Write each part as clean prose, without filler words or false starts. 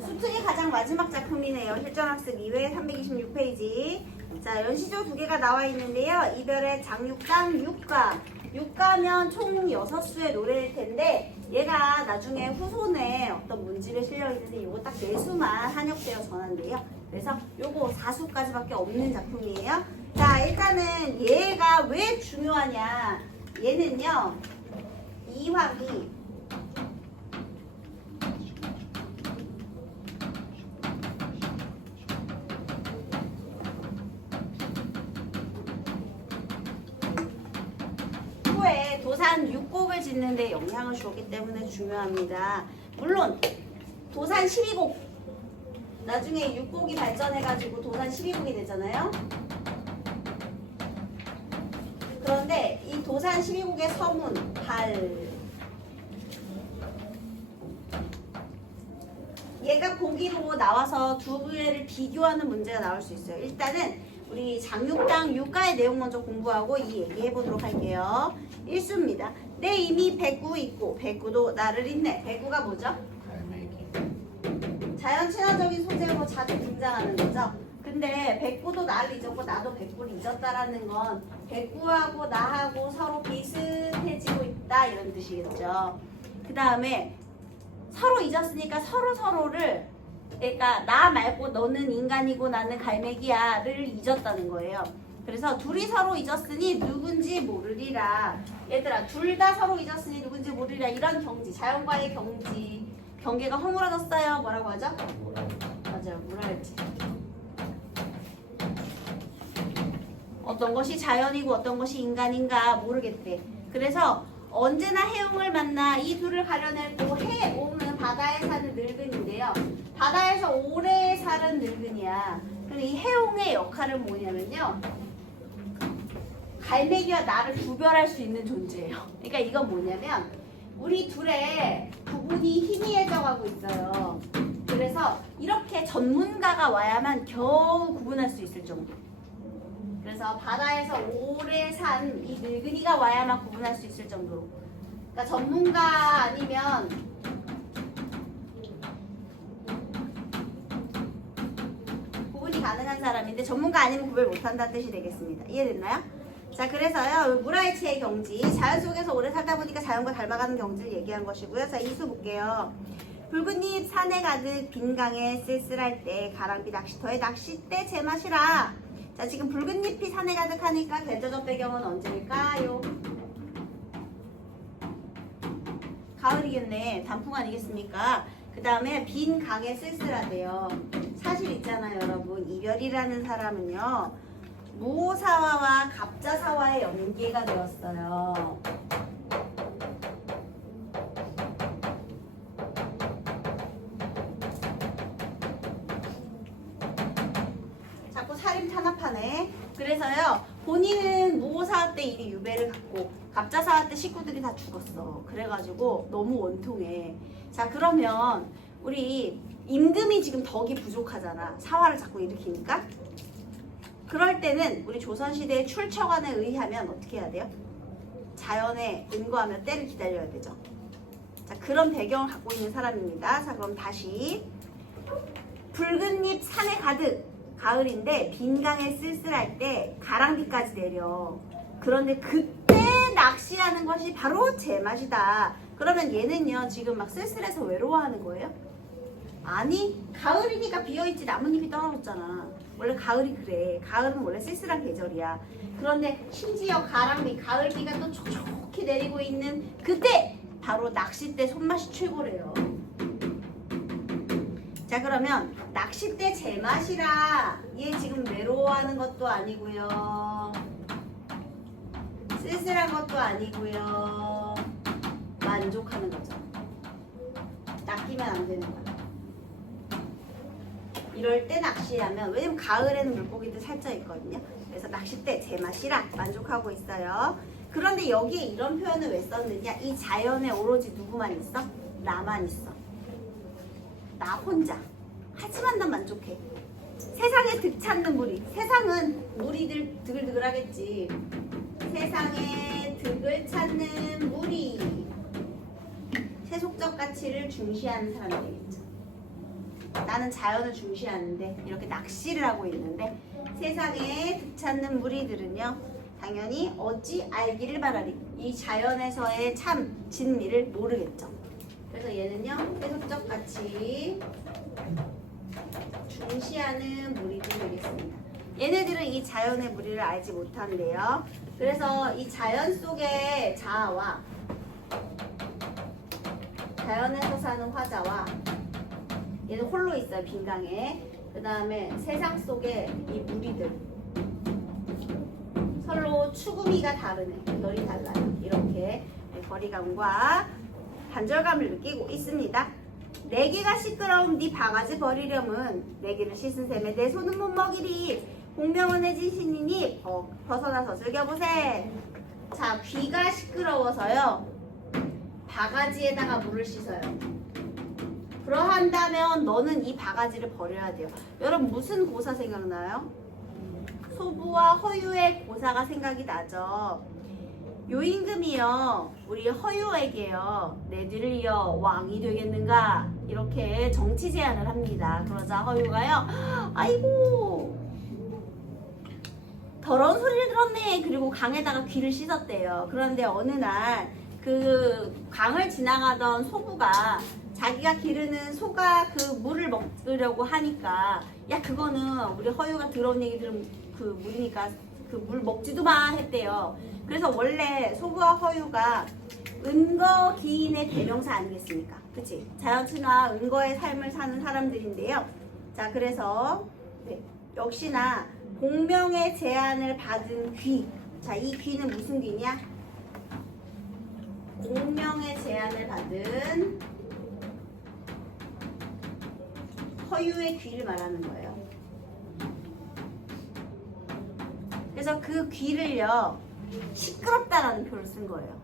수특의 가장 마지막 작품이네요. 실전학습 2회 326페이지. 자, 연시조 두 개가 나와 있는데요. 이별의 장육강 6가. 6가면 총 6수의 노래일 텐데 얘가 나중에 후손에 어떤 문집에 실려 있는데 요거 딱 4수만 한역되어 전한대요. 그래서 요거 4수까지밖에 없는 작품이에요. 자, 일단은 얘가 왜 중요하냐. 얘는요. 이황이 후에 도산 6곡을 짓는 데 영향을 주었기 때문에 중요합니다. 물론 도산 12곡 나중에 6곡이 발전해가지고 도산 12곡이 되잖아요. 그런데 이 도산 12곡의 서문, 발 얘가 보기로 나와서 두 개를 비교하는 문제가 나올 수 있어요. 일단은 우리 장육당 육가의 내용 먼저 공부하고 이 얘기해 보도록 할게요. 1수입니다. 내 이미 백구 있고 백구도 나를 잊네. 백구가 뭐죠? 자연 친화적인 소재로 자주 등장하는 거죠. 근데 백구도 나를 잊었고 나도 백구를 잊었다라는 건 백구하고 나하고 서로 비슷해지고 있다 이런 뜻이겠죠. 그 다음에 서로 잊었으니까 서로를 그러니까 나 말고 너는 인간이고 나는 갈매기야를 잊었다는 거예요. 그래서 둘이 서로 잊었으니 누군지 모르리라. 얘들아 둘 다 서로 잊었으니 누군지 모르리라. 이런 경지, 자연과의 경지, 경계가 허물어졌어요. 뭐라고 하죠? 맞아요. 뭐라 했지? 어떤 것이 자연이고 어떤 것이 인간인가 모르겠대. 그래서 언제나 해웅을 만나 이 둘을 가려내고 해옹은 바다에 사는 늙은인데요. 바다에서 오래 사는 늙은이야. 근데 이 해옹의 역할은 뭐냐면요. 갈매기와 나를 구별할 수 있는 존재예요. 그러니까 이건 뭐냐면 우리 둘의 구분이 희미해져 가고 있어요. 그래서 이렇게 전문가가 와야만 겨우 구분할 수 있을 정도. 그래서 바다에서 오래 산 이 늙은이가 와야만 구분할 수 있을 정도로. 그러니까 전문가 아니면 구분이 가능한 사람인데 전문가 아니면 구별 못한다는 뜻이 되겠습니다. 이해됐나요? 자, 그래서요. 무라이치의 경지. 자연 속에서 오래 살다 보니까 자연과 닮아가는 경지를 얘기한 것이고요. 자, 2수 볼게요. 붉은 잎 산에 가득 빈 강에 쓸쓸할 때 가랑비 낚시터에 낚싯대 제맛이라. 자, 지금 붉은 잎이 산에 가득하니까 계절적 배경은 언제일까요? 가을이겠네. 단풍 아니겠습니까? 그 다음에 빈 강에 쓸쓸하대요. 사실 있잖아요, 여러분. 이별이라는 사람은요. 무오사화와 갑자사화의 연계가 되었어요. 자꾸 살인 탄압하네. 그래서요. 본인은 무오사화 때 일이 유배를 갔고 갑자사화 때 식구들이 다 죽었어. 그래가지고 너무 원통해. 자, 그러면 우리 임금이 지금 덕이 부족하잖아. 사화를 자꾸 일으키니까. 그럴 때는 우리 조선시대의 출처관에 의하면 어떻게 해야 돼요? 자연에 근거하며 때를 기다려야 되죠. 자, 그런 배경을 갖고 있는 사람입니다. 자, 그럼 다시 붉은 잎 산에 가득. 가을인데 빈 강에 쓸쓸할 때 가랑비까지 내려. 그런데 그때 낚시하는 것이 바로 제맛이다. 그러면 얘는요 지금 막 쓸쓸해서 외로워하는 거예요? 아니, 가을이니까 비어있지 나뭇잎이 떨어졌잖아. 원래 가을이 그래. 가을은 원래 쓸쓸한 계절이야. 그런데 심지어 가랑비, 가을비가 또 촉촉히 내리고 있는 그때 바로 낚싯대 손맛이 최고래요. 자, 그러면 낚싯대 제맛이라. 얘 지금 외로워하는 것도 아니고요. 쓸쓸한 것도 아니고요. 만족하는 거죠. 낚이면 안 되는 거야. 이럴 때 낚시하면, 왜냐면 가을에는 물고기들 살쪄 있거든요. 그래서 낚싯대 제맛이라 만족하고 있어요. 그런데 여기에 이런 표현을 왜 썼느냐? 이 자연에 오로지 누구만 있어? 나만 있어. 나 혼자. 하지만 난 만족해. 세상에 득 찾는 무리. 세상은 무리들 드글드글하겠지. 세상에 득을 찾는 무리. 세속적 가치를 중시하는 사람이 되겠죠. 나는 자연을 중시하는데 이렇게 낚시를 하고 있는데 세상에 득찾는 무리들은요 당연히 어찌 알기를 바라리 이 자연에서의 참 진미를 모르겠죠. 그래서 얘는요 세속적 가치 중시하는 무리들이 되겠습니다. 얘네들은 이 자연의 무리를 알지 못한대요. 그래서 이 자연 속의 자아와 자연에서 사는 화자와 얘는 홀로 있어요. 빈강에. 그 다음에 세상 속의 이 무리들 서로 추구미가 다르네. 결이 달라요. 이렇게 거리감과 단절감을 느끼고 있습니다. 내기가 시끄러움 네 바가지 버리려면 내기를 씻은 셈에 내 손은 못 먹이리 공명원해진 신이니 벗어나서 즐겨보세. 자, 귀가 시끄러워서요 바가지에다가 물을 씻어요. 그러한다면 너는 이 바가지를 버려야 돼요. 여러분 무슨 고사 생각나요? 소부와 허유의 고사가 생각이 나죠. 요 임금이요 우리 허유에게요 내 뒤를 이어 왕이 되겠는가 이렇게 정치 제안을 합니다. 그러자 허유가요 아이고 더러운 소리를 들었네. 그리고 강에다가 귀를 씻었대요. 그런데 어느 날 그 강을 지나가던 소부가 자기가 기르는 소가 그 물을 먹으려고 하니까 야 그거는 우리 허유가 들어온 얘기 들은 그 물이니까 그 물 먹지도 마 했대요. 그래서 원래 소부와 허유가 은거 기인의 대명사 아니겠습니까? 그치? 자연친화 은거의 삶을 사는 사람들인데요. 자 그래서 네, 역시나 공명의 제안을 받은 귀. 자 이 귀는 무슨 귀냐? 공명의 제안을 받은 허유의 귀를 말하는 거예요. 그래서 그 귀를요 시끄럽다라는 표를 쓴 거예요.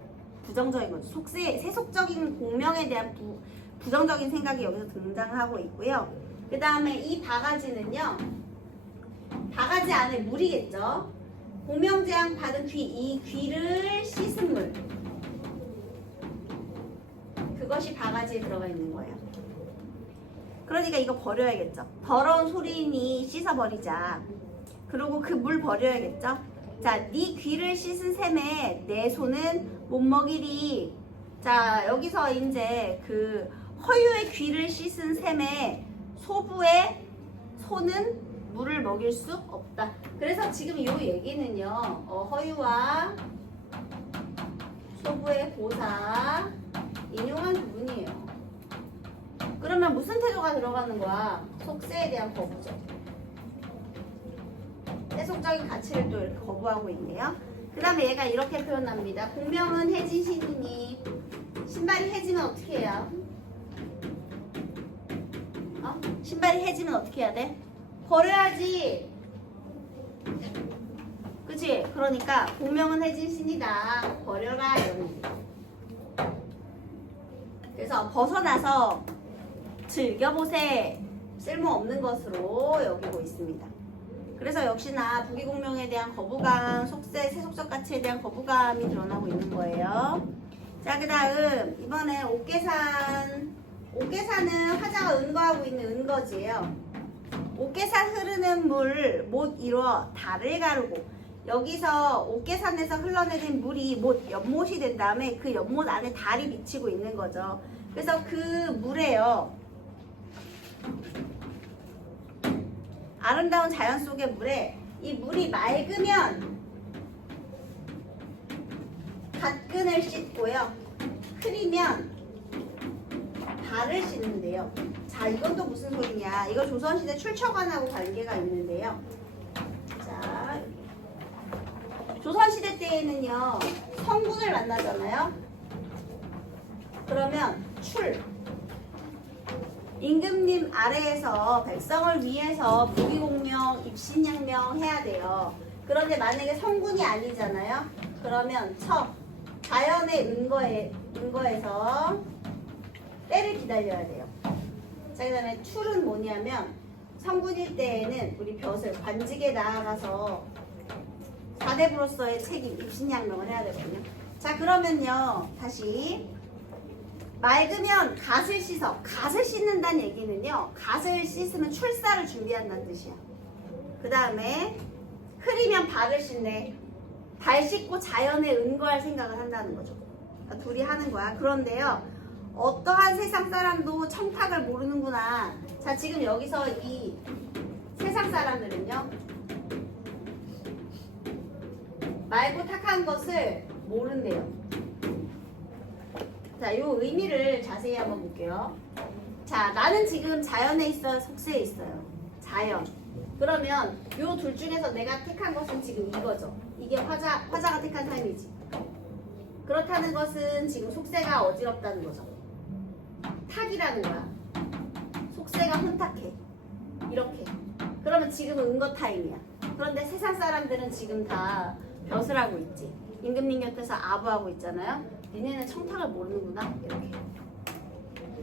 부정적인 거죠. 세속적인 공명에 대한 부정적인 생각이 여기서 등장하고 있고요. 그 다음에 이 바가지는요 바가지 안에 물이겠죠. 공명제한 받은 귀, 이 귀를 씻은 물 그것이 바가지에 들어가 있는 거예요. 그러니까 이거 버려야겠죠. 더러운 소리니 씻어버리자. 그리고 그 물 버려야겠죠. 자, 네 귀를 씻은 셈에 내 손은 못 먹이리. 자, 여기서 이제 그 허유의 귀를 씻은 셈에 소부의 손은 물을 먹일 수 없다. 그래서 지금 이 얘기는요, 허유와 소부의 고사 인용한 부분이에요. 그러면 무슨 태도가 들어가는 거야? 속세에 대한 거부죠. 세속적인 가치를 또 이렇게 거부하고 있네요. 그 다음에 얘가 이렇게 표현합니다. 공명은 해진 신이니 신발이 해지면 어떻게 해요? 신발이 해지면 어떻게 해야 돼? 버려야지. 그치? 그러니까 공명은 해진 신이다. 버려라 이런 얘기예요. 그래서 벗어나서 즐겨보세. 쓸모없는 것으로 여기고 있습니다. 그래서 역시나 부귀공명에 대한 거부감, 속세, 세속적 가치에 대한 거부감이 드러나고 있는 거예요. 자, 그 다음 이번에 옥계산. 옥계산은 화자가 은거하고 있는 은거지예요. 옥계산 흐르는 물 못 이루어 달을 가르고 여기서 옥계산에서 흘러내린 물이 연못이 된 다음에 그 연못 안에 달이 비치고 있는 거죠. 그래서 그 물에요. 아름다운 자연 속의 물에 이 물이 맑으면 갓근을 씻고요. 흐리면 달을 씻는데요. 자, 이건 또 무슨 소리냐. 이거 조선시대 출처관하고 관계가 있는데요. 자, 조선시대 때에는요. 성군을 만나잖아요. 그러면 임금님 아래에서 백성을 위해서 부귀공명, 입신양명 해야 돼요. 그런데 만약에 성군이 아니잖아요. 그러면 자연의 은거에서 때를 기다려야 돼요. 자, 그 다음에 출은 뭐냐면 성군일 때에는 우리 벼슬, 관직에 나아가서 사대부로서의 책임, 입신양명을 해야 되거든요. 자, 그러면요. 다시 맑으면 갓을 씻어. 갓을 씻는다는 얘기는요. 갓을 씻으면 출사를 준비한다는 뜻이야. 그 다음에 흐리면 발을 씻네. 발 씻고 자연에 은거할 생각을 한다는 거죠. 그러니까 둘이 하는 거야. 그런데요. 어떠한 세상 사람도 청탁을 모르는구나. 자, 지금 여기서 이 세상 사람들은요. 맑고 탁한 것을 모른대요. 자, 이 의미를 자세히 한번 볼게요. 자, 나는 지금 자연에 있어요? 속세에 있어요? 자연. 그러면 이 둘 중에서 내가 택한 것은 지금 이거죠. 이게 화자가 택한 삶이지. 그렇다는 것은 지금 속세가 어지럽다는 거죠. 탁이라는 거야. 속세가 혼탁해. 이렇게. 그러면 지금은 은거 타임이야. 그런데 세상 사람들은 지금 다 벼슬 하고 있지. 임금님 곁에서 아부하고 있잖아요. 니네는 청탁을 모르는구나. 이렇게.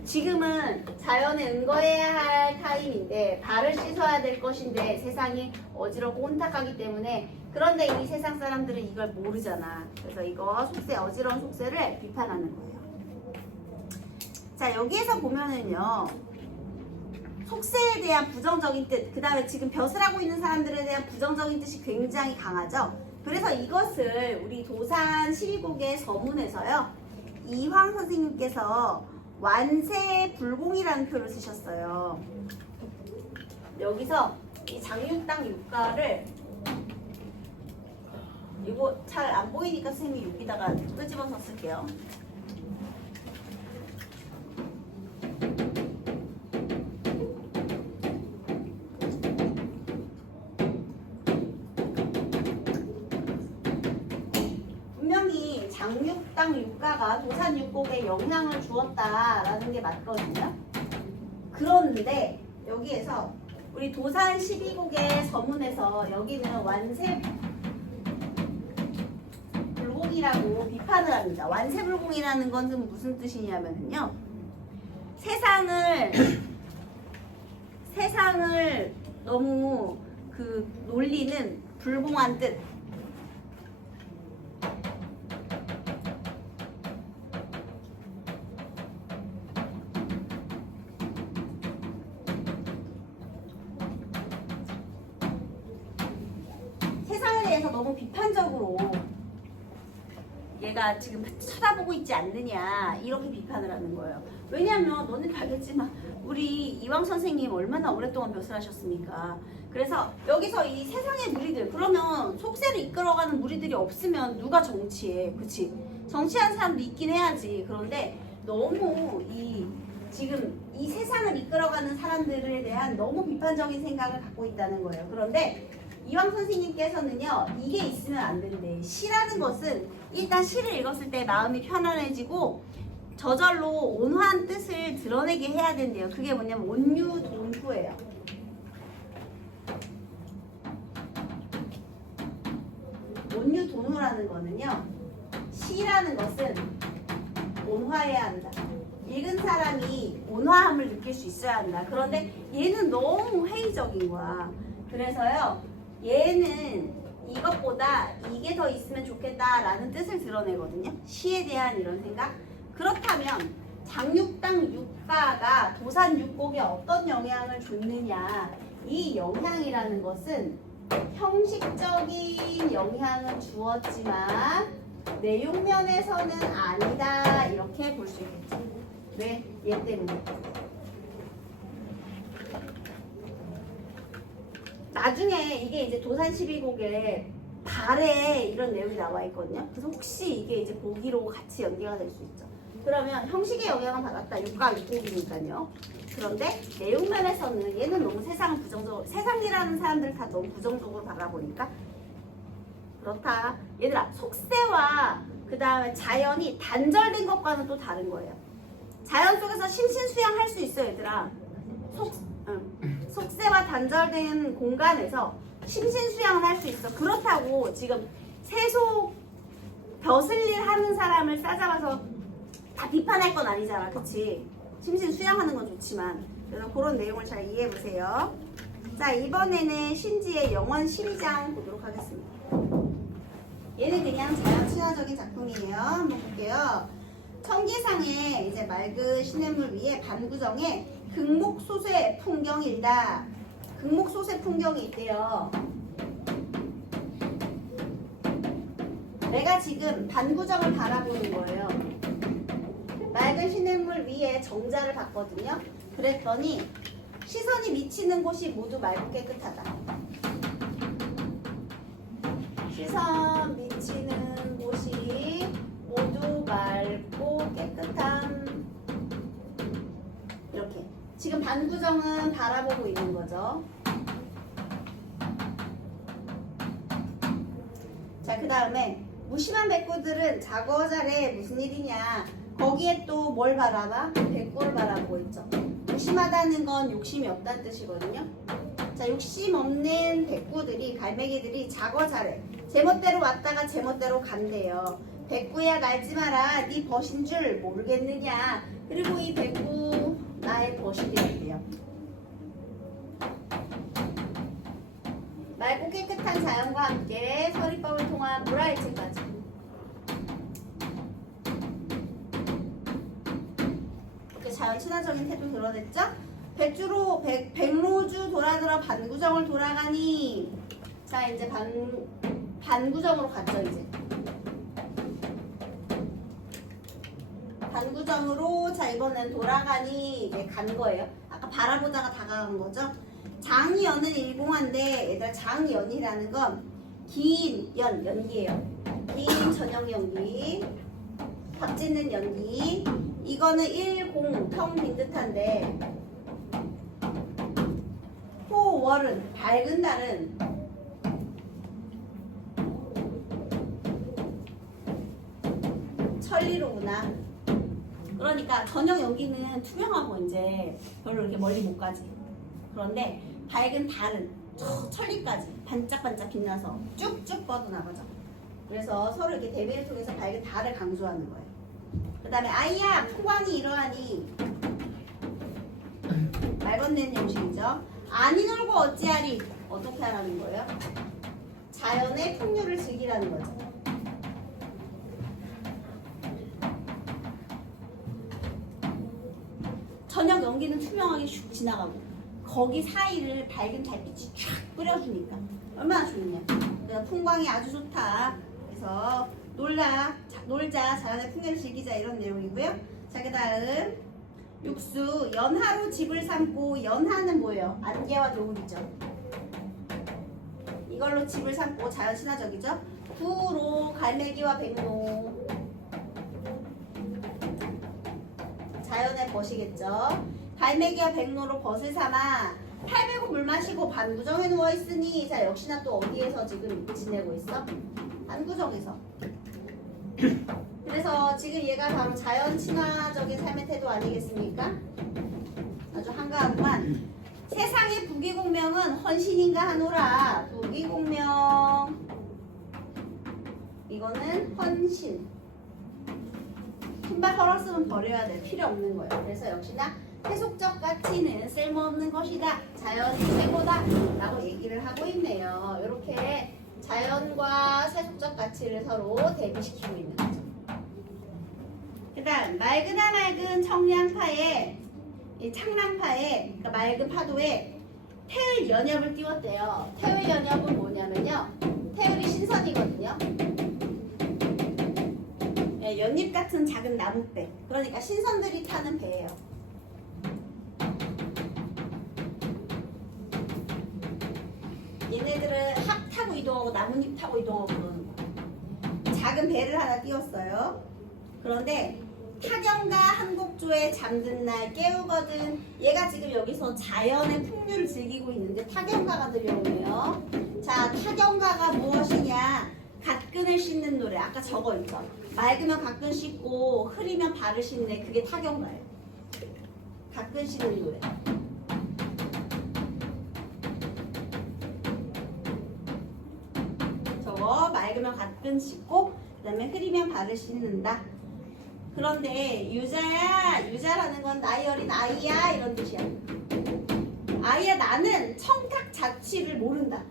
지금은 자연에 은거해야 할 타임인데 발을 씻어야 될 것인데 세상이 어지럽고 혼탁하기 때문에 그런데 이 세상 사람들은 이걸 모르잖아. 그래서 이거 속세, 어지러운 속세를 비판하는 거예요. 자, 여기에서 보면은요. 속세에 대한 부정적인 뜻, 그 다음에 지금 벼슬하고 있는 사람들에 대한 부정적인 뜻이 굉장히 강하죠. 그래서 이것을 우리 도산 12곡의 서문에서요. 이황 선생님께서 완세불공이라는 표를 쓰셨어요. 여기서 이 장육당 육가를 이거 잘 안 보이니까 선생님이 여기다가 끄집어서 쓸게요. 분명히 장육당 육가가 도산 육곡에 영향을 주었다라는 게 맞거든요. 그런데 여기에서 우리 도산 12곡의 서문에서 여기는 완세불공이라고 비판을 합니다. 완세불공이라는 것은 무슨 뜻이냐면요. 세상을 너무 그 논리는 불공한 뜻. 세상에 대해서 너무 비판적으로 얘가 지금 쳐다보고 있지 않느냐 이렇게 비판을 하는 거예요. 왜냐하면 너는 알겠지만 우리 이황 선생님 얼마나 오랫동안 벼슬하셨습니까? 그래서 여기서 이 세상의 무리들 그러면 속세를 이끌어가는 무리들이 없으면 누가 정치해? 그치? 정치하는 사람도 있긴 해야지. 그런데 너무 지금 이 세상을 이끌어가는 사람들에 대한 너무 비판적인 생각을 갖고 있다는 거예요. 그런데 이황 선생님께서는요, 이게 있으면 안 된대. 시라는 것은 일단 시를 읽었을 때 마음이 편안해지고 저절로 온화한 뜻을 드러내게 해야 된대요. 그게 뭐냐면 온유돈후예요. 온유돈후라는 거는요, 시라는 것은 온화해야 한다. 읽은 사람이 온화함을 느낄 수 있어야 한다. 그런데 얘는 너무 회의적인 거야. 그래서요, 얘는 이것보다 이게 더 있으면 좋겠다라는 뜻을 드러내거든요. 시에 대한 이런 생각. 그렇다면 장육당 육가가 도산 육곡에 어떤 영향을 줬느냐. 이 영향이라는 것은 형식적인 영향을 주었지만 내용 면에서는 아니다. 이렇게 볼 수 있겠죠. 왜? 얘 때문에. 나중에 이게 이제 도산 12곡에 발에 이런 내용이 나와 있거든요. 그래서 혹시 이게 이제 보기로 같이 연계가 될 수 있죠. 그러면 형식의 영향을 받았다. 육가 육곡이니까요. 그런데 내용 면에서는 얘는 너무 세상을 부정적으로, 세상이라는 사람들 다 너무 부정적으로 바라보니까 그렇다. 얘들아, 속세와 그 다음에 자연이 단절된 것과는 또 다른 거예요. 자연 속에서 심신수양할 수 있어요, 얘들아. 속세와 단절된 공간에서 심신수양을 할 수 있어. 그렇다고 지금 세속 벼슬일 하는 사람을 싸잡아서 다 비판할 건 아니잖아. 그치? 심신수양하는 건 좋지만. 그래서 그런 내용을 잘 이해해 보세요. 자, 이번에는 신지의 영원 12장 보도록 하겠습니다. 얘는 그냥 자연 친화적인 작품이에요. 한번 볼게요. 청계상에 이제 맑은 시냇물 위에 반구정에 극목소세 풍경일다. 극목소세 풍경이 있대요. 내가 지금 반구정을 바라보는 거예요. 맑은 시냇물 위에 정자를 봤거든요. 그랬더니 시선이 미치는 곳이 모두 맑고 깨끗하다. 시선 미치는 곳이 모두 맑고 깨끗함. 이렇게 지금 반구정은 바라보고 있는 거죠. 자, 그 다음에 무심한 백구들은 자거자래 무슨 일이냐. 거기에 또 뭘 바라봐? 백구를 바라보고 있죠. 무심하다는 건 욕심이 없다는 뜻이거든요. 자, 욕심 없는 백구들이, 갈매기들이 자거자래 제멋대로 왔다가 제멋대로 간대요. 백구야 날지 마라. 네 벗인 줄 모르겠느냐. 그리고 이 백구 나의 벗이되었대요. 맑고 깨끗한 자연과 함께 서리법을 통한 물화일체까지. 이렇게 자연 친화적인 태도 드러냈죠? 백로주 돌아들어 반구정을 돌아가니. 자, 이제 반구정으로 갔죠. 이제 반구정으로. 자, 이번엔 돌아가니 이제 간 거예요. 아까 바라보다가 다가간 거죠. 장연은 일공한데, 얘들아, 장연이라는 건 긴 연기예요. 긴 전형 연기, 박짓는 연기. 이거는 일공, 텅 빈 듯한데, 호월은 밝은 달은 천리로구나. 그러니까 전형 연기는 투명하고 이제 별로 이렇게 멀리 못 가지. 그런데 밝은 달은 저 천리까지 반짝반짝 빛나서 쭉쭉 뻗어나가죠. 그래서 서로 이렇게 대비를 통해서 밝은 달을 강조하는 거예요. 그 다음에 아이야 풍광이 이러하니. 말 건네는 형식이죠. 아니 놀고 어찌하리. 어떻게 하라는 거예요? 자연의 풍류를 즐기라는 거죠. 저녁 연기는 투명하게 슉 지나가고 거기 사이를 밝은 달빛이 쫙 뿌려주니까 얼마나 좋냐. 그래서 풍광이 아주 좋다. 그래서 놀자, 자연의 풍요를 즐기자, 이런 내용이고요. 자, 그 다음 육수. 연하로 집을 삼고. 연하는 뭐예요? 안개와 노을이죠. 이걸로 집을 삼고 자연 친화적이죠. 구로 갈매기와 백로. 자연의 벗이겠죠. 갈매기와 백로로 벗을 삼아 팔 베고 물 마시고 반구정에 누워있으니. 자, 역시나 또 어디에서 지금 지내고 있어? 반구정에서. 그래서 지금 얘가 바로 자연 친화적인 삶의 태도 아니겠습니까? 아주 한가하구만. 세상의 부귀공명은 헌신인가 하노라. 부귀공명, 이거는 헌신. 신발 헐었으면 버려야 돼. 필요 없는 거예요. 그래서 역시나 세속적 가치는 쓸모없는 것이다. 자연이 최고다 라고 얘기를 하고 있네요. 이렇게 자연과 세속적 가치를 서로 대비시키고 있는 거죠. 그 다음 맑으나 맑은 청량파에, 이 창랑파에, 그러니까 맑은 파도에 태을 연엽을 띄웠대요. 태을 연엽은 뭐냐면요, 태을이 신선이거든요. 연잎 같은 작은 나무배, 그러니까 신선들이 타는 배예요. 얘네들은 합 타고 이동하고 나뭇잎 타고 이동하고 그러는 거야. 작은 배를 하나 띄웠어요. 그런데 타경가 한곡조에 잠든 날 깨우거든. 얘가 지금 여기서 자연의 풍류를 즐기고 있는데 타경가가 들려오네요. 자, 타경가가 무엇이냐? 갓근을 씻는 노래. 아까 저거 있죠. 맑으면 갓근 씻고 흐리면 발을 씻네. 그게 타경가예요. 갓근 씻는 노래. 저거 맑으면 갓근 씻고 그 다음에 흐리면 발을 씻는다. 그런데 유자야, 유자라는 건 나이 어린 아이야, 이런 뜻이야. 아이야, 나는 청탁 자취를 모른다.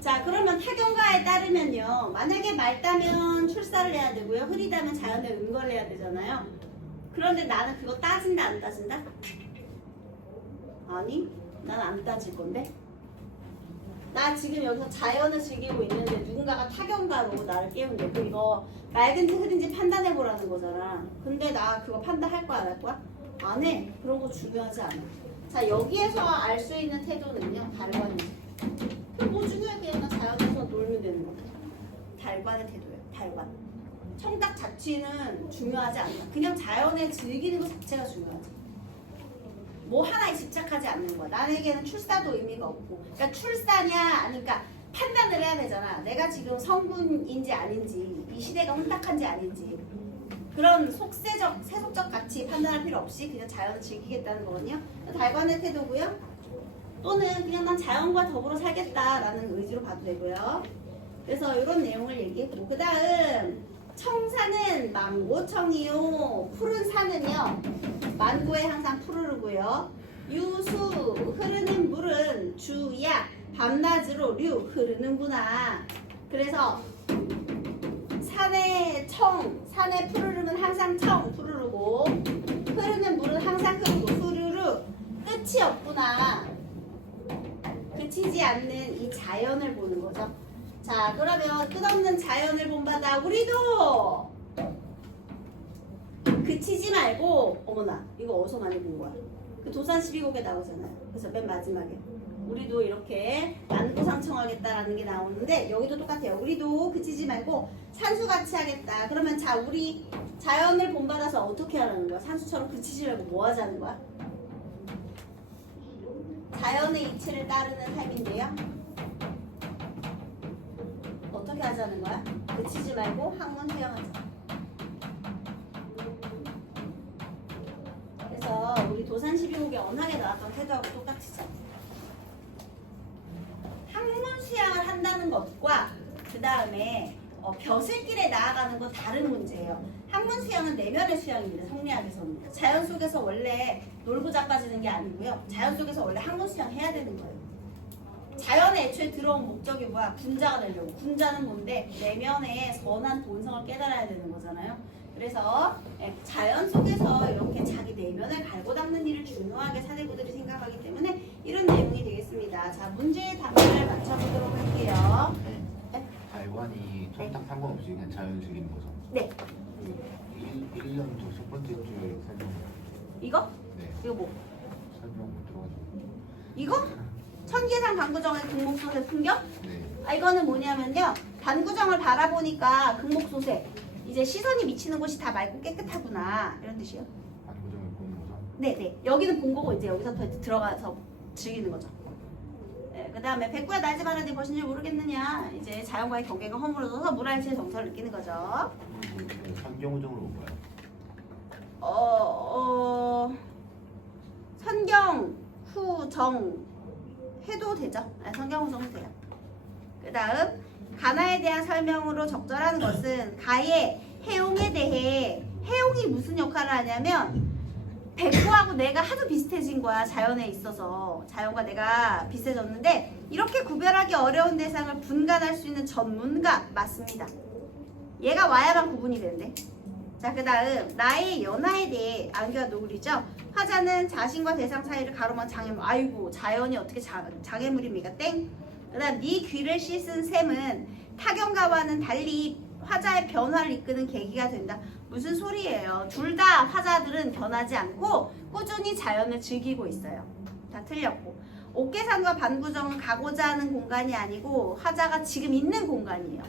자, 그러면 타경가의 따지면요. 만약에 맑다면 출사를 해야 되고요. 흐리다면 자연의 은거를 해야 되잖아요. 그런데 나는 그거 따진다 안 따진다? 아니, 난 안 따질 건데. 나 지금 여기서 자연을 즐기고 있는데 누군가가 타격가로 나를 깨운대. 그 이거 맑은지 흐린지 판단해보라는 거잖아. 근데 나 그거 판단할 거야 안 할 거야? 안 해. 그런 거 중요하지 않아. 자, 여기에서 알 수 있는 태도는요. 달관이에요. 뭐 중요해. 그냥 나 자연에서 놀면 되는 거야. 달관의 태도예요. 달관. 청각 자취는 중요하지 않아. 그냥 자연에 즐기는 것 자체가 중요하지. 뭐 하나에 집착하지 않는 거야. 나에게는 출사도 의미가 없고. 그러니까 출사냐 아니니까 판단을 해야 되잖아. 내가 지금 성분인지 아닌지, 이 시대가 혼탁한지 아닌지. 그런 속세적, 세속적 가치 판단할 필요 없이 그냥 자연을 즐기겠다는 거거든요. 달관의 태도고요. 또는 그냥 난 자연과 더불어 살겠다라는 의지로 봐도 되고요. 그래서 이런 내용을 얘기했고, 그 다음 청사는 망고청이요. 푸른 산은요. 만고에 항상 푸르르고요. 유수 흐르는 물은 주야 밤낮으로 류 흐르는구나. 그래서 산의 청, 산의 푸르름은 항상 청 푸르르고 흐르는 물은 항상 흐르고 흐르르 끝이 없구나. 그치지 않는 이 자연을 보는 거죠. 자, 그러면 끝없는 자연을 본바다 우리도 그치지 말고. 어머나, 이거 어디서 많이 본 거야? 그 도산 12곡에 나오잖아요. 그래서 맨 마지막에 우리도 이렇게 만고상청하겠다라는 게 나오는데 여기도 똑같아요. 우리도 그치지 말고 산수같이 하겠다. 그러면 자, 우리 자연을 본받아서 어떻게 하라는 거야? 산수처럼 그치지 말고 뭐 하자는 거야? 자연의 이치를 따르는 삶인데요. 어떻게 하자는 거야? 그치지 말고 학문 회영하자. 그래서 우리 도산 12곡의 언학에 나왔던 태도하고 똑같이죠. 학문 수양을 한다는 것과 그 다음에 벼슬길에 나아가는 건 다른 문제예요. 학문 수양은 내면의 수양입니다. 성리학에서는. 자연 속에서 원래 놀고 자빠지는 게 아니고요. 자연 속에서 원래 학문 수양 해야 되는 거예요. 자연에 애초에 들어온 목적이 뭐야? 군자가 되려고. 군자는 뭔데? 내면의 선한 본성을 깨달아야 되는 거잖아요. 그래서 자연 속에서 이렇게 자기 내면을 갈고 닦는 일을 중요하게 사대부들이 생각하기 때문에 이런 내용이 되겠습니다. 자, 문제의 답을 맞춰보도록 할게요. 네. 달관이 청탁 상관없이 그냥 자연 즐기는 거죠? 네. 1년 첫 번째 주에 설명. 이거? 네. 이거 뭐? 설명 못 들어가지고. 이거? 천계산 반구정의 금목소세 풍경? 네. 아, 이거는 뭐냐면요. 반구정을 바라보니까 금목소세. 이제 시선이 미치는 곳이 다 맑고 깨끗하구나. 이런 뜻이에요. 반구정을 보는 거죠? 네네. 여기는 본 거고 이제 여기서 더 들어가서 즐기는 거죠. 네, 그 다음에 백구야 날지 말아니 벗은 줄 모르겠느냐. 이제 자연과의 경계가 허물어져서 물알치의 정서를 느끼는 거죠. 선경우정으로 본 거예요? 선경 후정 해도 되죠. 네, 선경 후정도 돼요. 그 다음 가나에 대한 설명으로 적절한 것은 가의 해용에 대해. 해용이 무슨 역할을 하냐면 백구하고 내가 하도 비슷해진 거야. 자연에 있어서 자연과 내가 비슷해졌는데 이렇게 구별하기 어려운 대상을 분간할 수 있는 전문가 맞습니다. 얘가 와야만 구분이 되는데. 자, 그 다음 나의 연하에 대해 안개와 노을이죠. 화자는 자신과 대상 사이를 가로막은 장애물. 아이고, 자연이 어떻게 장애물입니까? 땡. 그 다음 네 귀를 씻은 샘은 타경가와는 달리 화자의 변화를 이끄는 계기가 된다. 무슨 소리예요? 둘 다 화자들은 변하지 않고 꾸준히 자연을 즐기고 있어요. 다 틀렸고. 옥계산과 반구정은 가고자 하는 공간이 아니고 화자가 지금 있는 공간이에요.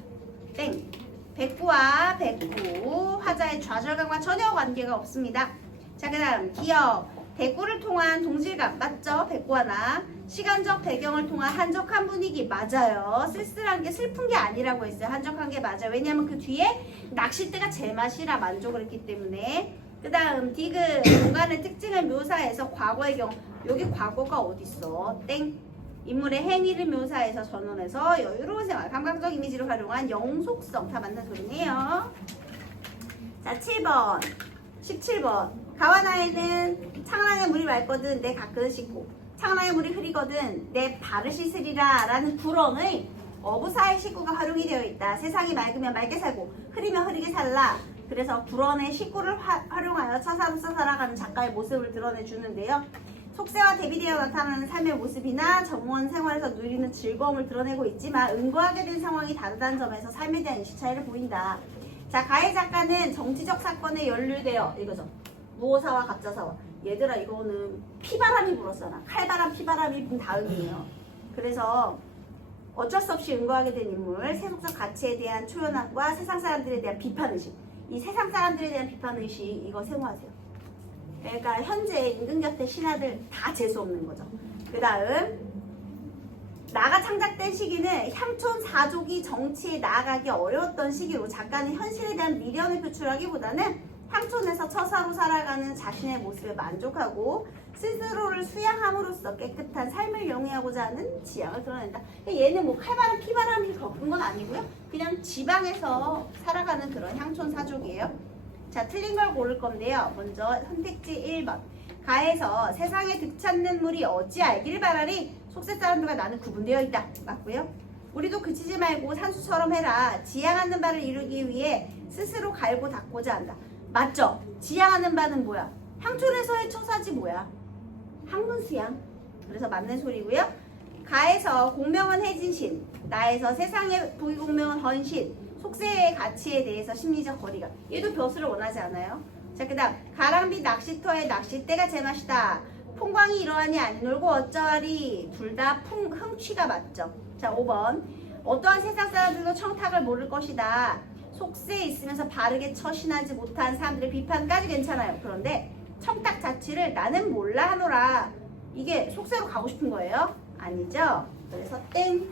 땡. 백구와 백구, 화자의 좌절감과 전혀 관계가 없습니다. 자, 그 다음 기억. 백구를 통한 동질감 맞죠? 백구와 나. 시간적 배경을 통한 한적한 분위기 맞아요. 쓸쓸한 게 슬픈 게 아니라고 했어요. 한적한 게 맞아요. 왜냐하면 그 뒤에 낚싯대가 제맛이라 만족을 했기 때문에. 그 다음 디귿. 공간의 특징을 묘사해서 과거의 경우. 여기 과거가 어딨어? 땡. 인물의 행위를 묘사해서 전원해서 여유로운 생활, 감각적 이미지를 활용한 영속성. 다 맞는 소리네요. 자, 7번 17번 가와나에는 창랑의 물이 맑거든 내 가끈을 씻고 창랑의 물이 흐리거든 내 발을 씻으리라 라는 구렁의 어부사의 식구가 활용이 되어 있다. 세상이 맑으면 맑게 살고 흐리면 흐리게 살라. 그래서 불언의 식구를 활용하여 처사로서 살아가는 작가의 모습을 드러내주는데요. 속세와 대비되어 나타나는 삶의 모습이나 정원 생활에서 누리는 즐거움을 드러내고 있지만 응고하게 된 상황이 다르다는 점에서 삶에 대한 인식 차이를 보인다. 자, 가해 작가는 정치적 사건에 연루되어 이거죠. 무오사와 갑자사와. 얘들아 이거는 피바람이 불었잖아. 칼바람 피바람이 분 다음이에요. 그래서 어쩔 수 없이 응고하게 된 인물, 세속적 가치에 대한 초연함과 세상 사람들에 대한 비판의식. 이 세상 사람들에 대한 비판의식 이거 세모하세요. 그러니까 현재 임금 곁에 신하들 다 재수없는 거죠. 그 다음 나가 창작된 시기는 향촌 사족이 정치에 나아가기 어려웠던 시기로 작가는 현실에 대한 미련을 표출하기보다는 향촌에서 처사로 살아가는 자신의 모습에 만족하고 스스로를 수양함으로써 깨끗한 삶을 영위하고자 하는 지향을 드러낸다. 얘는 뭐 칼바람 피바람을 겪은 건 아니고요. 그냥 지방에서 살아가는 그런 향촌 사족이에요. 자, 틀린 걸 고를 건데요. 먼저 선택지 1번. 가에서 세상에 득찾는 물이 어찌 알기를 바라리. 속세 사람들과 나는 구분되어 있다. 맞고요. 우리도 그치지 말고 산수처럼 해라. 지향하는 바를 이루기 위해 스스로 갈고 닦고자 한다. 맞죠? 지향하는 바는 뭐야? 향촌에서의 처사지 뭐야? 학문수양. 그래서 맞는 소리고요. 가에서 공명은 해진신, 나에서 세상의 부의공명은 헌신, 속세의 가치에 대해서 심리적 거리감. 얘도 벼슬을 원하지 않아요. 자, 그 다음 가랑비 낚시터의 낚싯대가 제맛이다. 풍광이 이러하니 안 놀고 어쩌하리. 둘 다 흥취가 맞죠. 자, 5번 어떠한 세상 사람들도 청탁을 모를 것이다. 속세에 있으면서 바르게 처신하지 못한 사람들의 비판까지 괜찮아요. 그런데 청탁 자체를 나는 몰라 하노라. 이게 속세로 가고 싶은 거예요? 아니죠? 그래서 땡.